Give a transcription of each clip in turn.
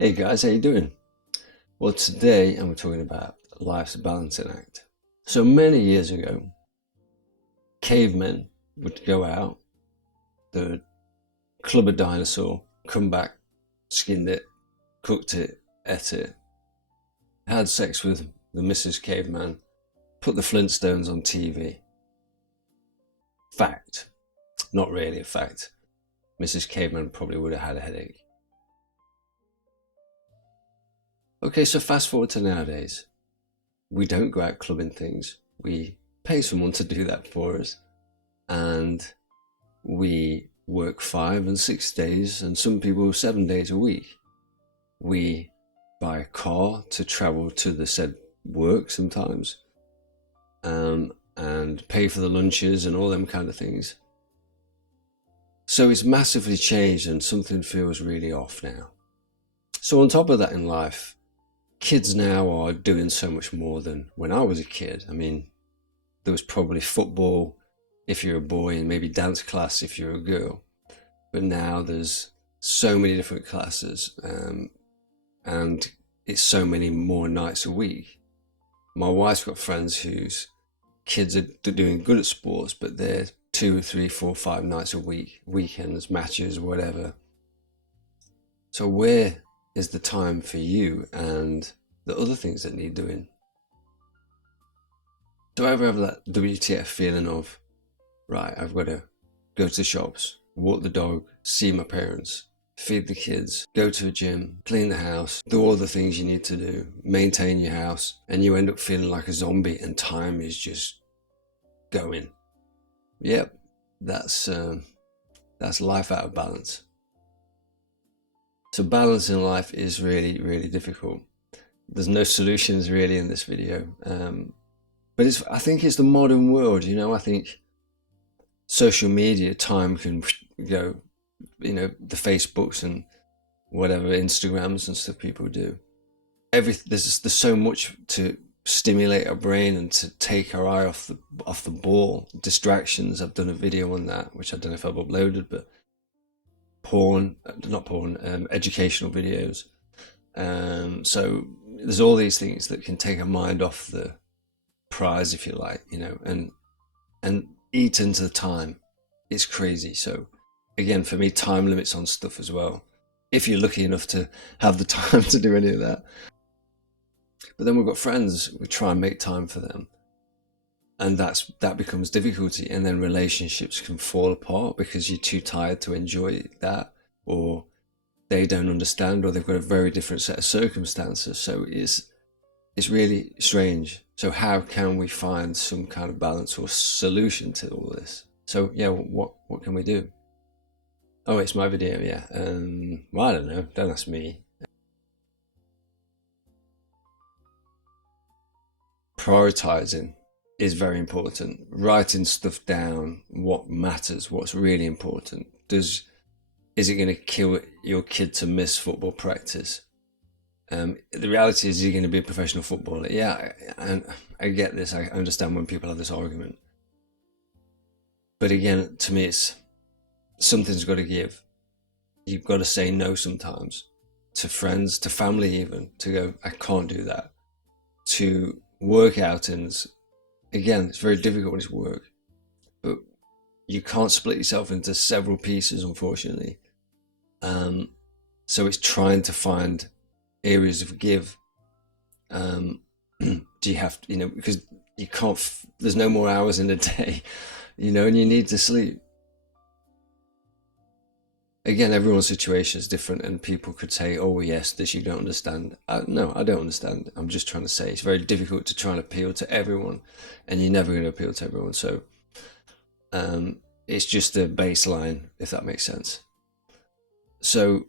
Hey guys, how you doing? Well, today I'm talking about life's balancing act. So many years ago, cavemen would go out, they'd club a dinosaur, come back, skinned it, cooked it, ate it, had sex with the Mrs. Caveman, put the Flintstones on TV. Fact. Not really a fact. Mrs. Caveman probably would have had a headache. Okay, so fast forward to nowadays. We don't go out clubbing things. We pay someone to do that for us. And we work 5 and 6 days, and some people 7 days a week. We buy a car to travel to the said work sometimes, and pay for the lunches and all them kind of things. So it's massively changed, and something feels really off now. So on top of that in life, kids now are doing so much more than when I was a kid. I mean, there was probably football if you're a boy and maybe dance class if you're a girl. But now there's so many different classes, and it's so many more nights a week. My wife's got friends whose kids are doing good at sports, but they're 2, 3, 4, 5 nights a week, weekends, matches, whatever. So where is the time for you and the other things that need doing? Do I ever have that WTF feeling of, right, I've got to go to the shops, walk the dog, see my parents, feed the kids, go to the gym, clean the house, do all the things you need to do, maintain your house, and you end up feeling like a zombie and time is just going. Yep, that's life out of balance. So balancing life is really, really difficult. There's no solutions really in this video. But I think it's the modern world, I think social media time can go, the Facebooks and whatever, Instagrams and stuff people do. There's so much to stimulate our brain and to take our eye off the ball. Distractions. I've done a video on that, which I don't know if I've uploaded, but not porn, educational videos. So there's all these things that can take our mind off the prize, if you like, and eat into the time. It's crazy. So again, for me, time limits on stuff as well, if you're lucky enough to have the time to do any of that. But then we've got friends, we try and make time for them, and that becomes difficulty, and then relationships can fall apart because you're too tired to enjoy that, or they don't understand, or they've got a very different set of circumstances. So it's really strange. So how can we find some kind of balance or solution to all this? So yeah, what can we do? Oh, it's my video, yeah. Well, I don't know. Don't ask me. Prioritizing is very important. Writing stuff down, what matters, what's really important. Is it going to kill your kid to miss football practice? The reality is, you're going to be a professional footballer. Yeah, and I get this. I understand when people have this argument. But again, to me, it's something's got to give. You've got to say no sometimes to friends, to family, even to go, I can't do that. To work outings, again, it's very difficult when it's work, but you can't split yourself into several pieces, unfortunately. So it's trying to find areas of give. Do you have to, because you can't, there's no more hours in a day, and you need to sleep. Again, everyone's situation is different, and people could say, oh yes, this you don't understand. No, I don't understand. I'm just trying to say it's very difficult to try and appeal to everyone, and you're never going to appeal to everyone. So it's just a baseline, if that makes sense. So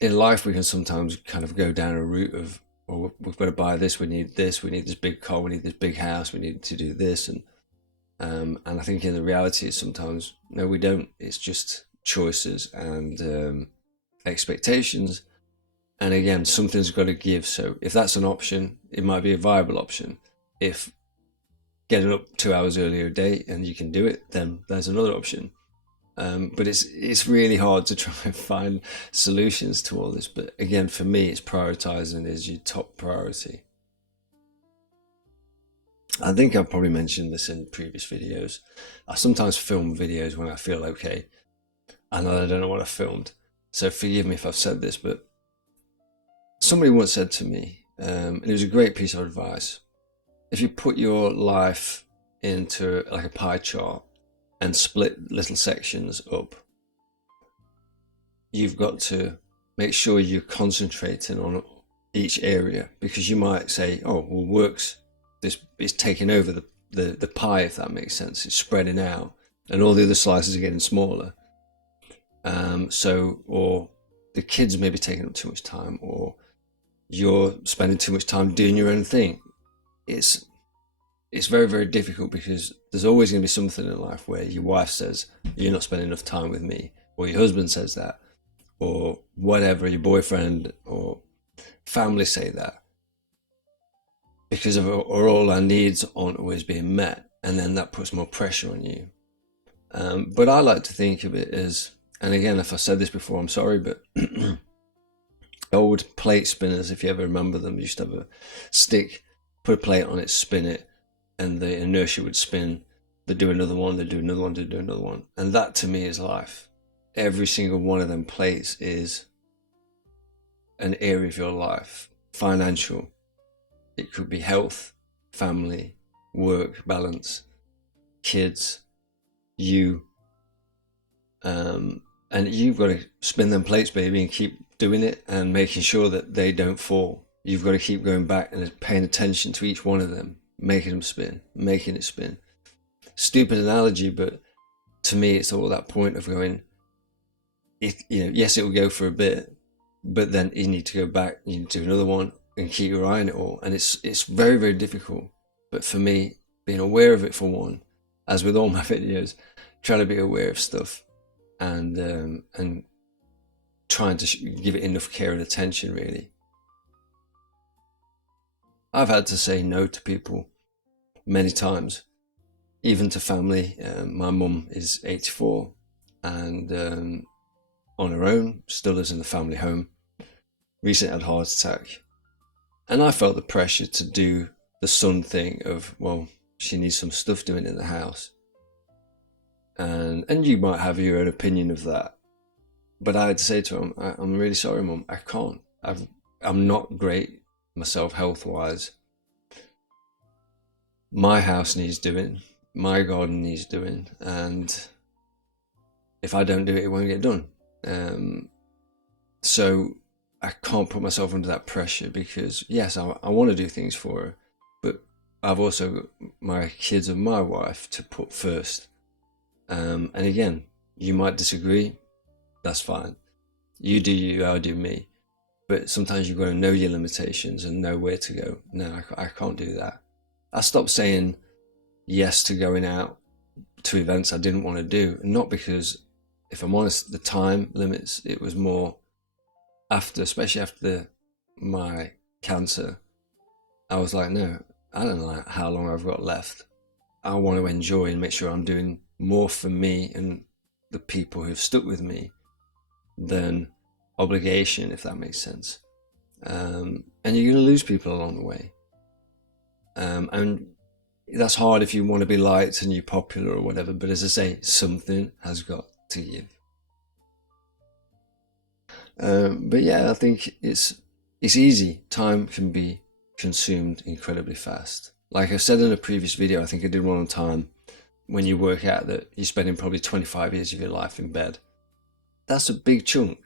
in life, we can sometimes kind of go down a route of, well, we've got to buy this, we need this big car, we need this big house, we need to do this. And I think in the reality is sometimes, no, we don't. It's just choices and expectations. And again, something's got to give. So if that's an option, it might be a viable option. If getting up 2 hours earlier a day and you can do it, then there's another option. But it's really hard to try and find solutions to all this. But again, for me, it's prioritizing is your top priority. I think I've probably mentioned this in previous videos. I sometimes film videos when I feel okay, and I don't know what I filmed. So forgive me if I've said this, but somebody once said to me, and it was a great piece of advice. If you put your life into like a pie chart and split little sections up, you've got to make sure you're concentrating on each area, because you might say, oh, well, work's this is taking over the pie, if that makes sense. It's spreading out and all the other slices are getting smaller. Or the kids may be taking up too much time, or you're spending too much time doing your own thing. It's very, very difficult, because there's always going to be something in life where your wife says, you're not spending enough time with me, or your husband says that, or whatever, your boyfriend or family say that, because of all our needs aren't always being met, and then that puts more pressure on you. But I like to think of it as, and again, if I said this before, I'm sorry, but old plate spinners, if you ever remember them, used to have a stick, put a plate on it, spin it, and the inertia would spin. They'd do another one, they'd do another one, they'd do another one. And that to me is life. Every single one of them plates is an area of your life. Financial, it could be health, family, work, balance, kids, you. And you've got to spin them plates, baby, and keep doing it and making sure that they don't fall. You've got to keep going back and paying attention to each one of them, making them spin, making it spin. Stupid analogy, but to me, it's all that point of going, yes, it will go for a bit, but then you need to go back, you need to do another one and keep your eye on it all. And it's very, very difficult. But for me, being aware of it, for one, as with all my videos, trying to be aware of stuff and trying to give it enough care and attention, really. I've had to say no to people many times, even to family. My mum is 84 and on her own, still lives in the family home. Recently had a heart attack. And I felt the pressure to do the son thing of, well, she needs some stuff doing in the house. And you might have your own opinion of that. But I had to say to him, I'm really sorry, Mum, I can't. I'm not great myself health-wise. My house needs doing, my garden needs doing, and if I don't do it, it won't get done. So I can't put myself under that pressure, because yes, I want to do things for her, but I've also got my kids and my wife to put first. And again, you might disagree, that's fine. You do you, I do me. But sometimes you've got to know your limitations and know where to go. No, I can't do that. I stopped saying yes to going out to events I didn't want to do. Not because, if I'm honest, the time limits, it was more especially after my cancer, I was like, no, I don't know how long I've got left. I want to enjoy and make sure I'm doing more for me and the people who've stuck with me than obligation, if that makes sense. And you're going to lose people along the way. And that's hard if you want to be liked and you're popular or whatever, but as I say, something has got to give. But yeah, I think it's easy. Time can be consumed incredibly fast. Like I said in a previous video, I think I did one on time, when you work out that you're spending probably 25 years of your life in bed. That's a big chunk.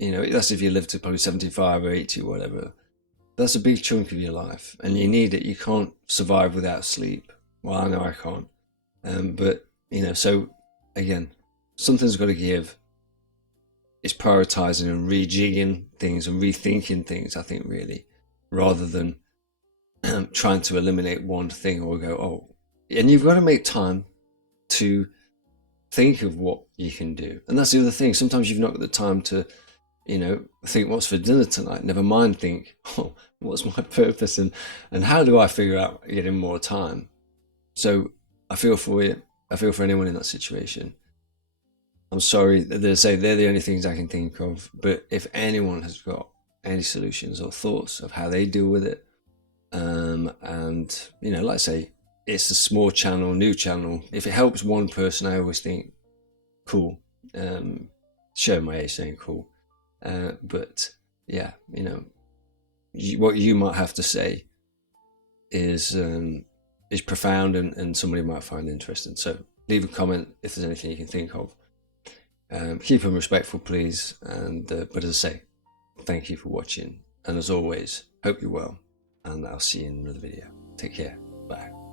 That's if you live to probably 75 or 80 or whatever. That's a big chunk of your life, and you need it. You can't survive without sleep. Well, I know I can't. But so again, something's got to give. It's prioritizing and rejigging things and rethinking things, I think, really, rather than trying to eliminate one thing or go, oh, and you've got to make time to think of what you can do. And that's the other thing. Sometimes you've not got the time to, think what's for dinner tonight. Never mind think, oh, what's my purpose and how do I figure out getting more time? So I feel for you. I feel for anyone in that situation. I'm sorry, they say they're the only things I can think of. But if anyone has got any solutions or thoughts of how they deal with it, and like I say, it's a small channel, new channel. If it helps one person, I always think cool. Show my age saying cool, but yeah, what you might have to say is profound, and somebody might find interesting. So leave a comment if there's anything you can think of. Keep them respectful, please. And but as I say, thank you for watching. And as always, hope you're well. And I'll see you in another video. Take care. Bye.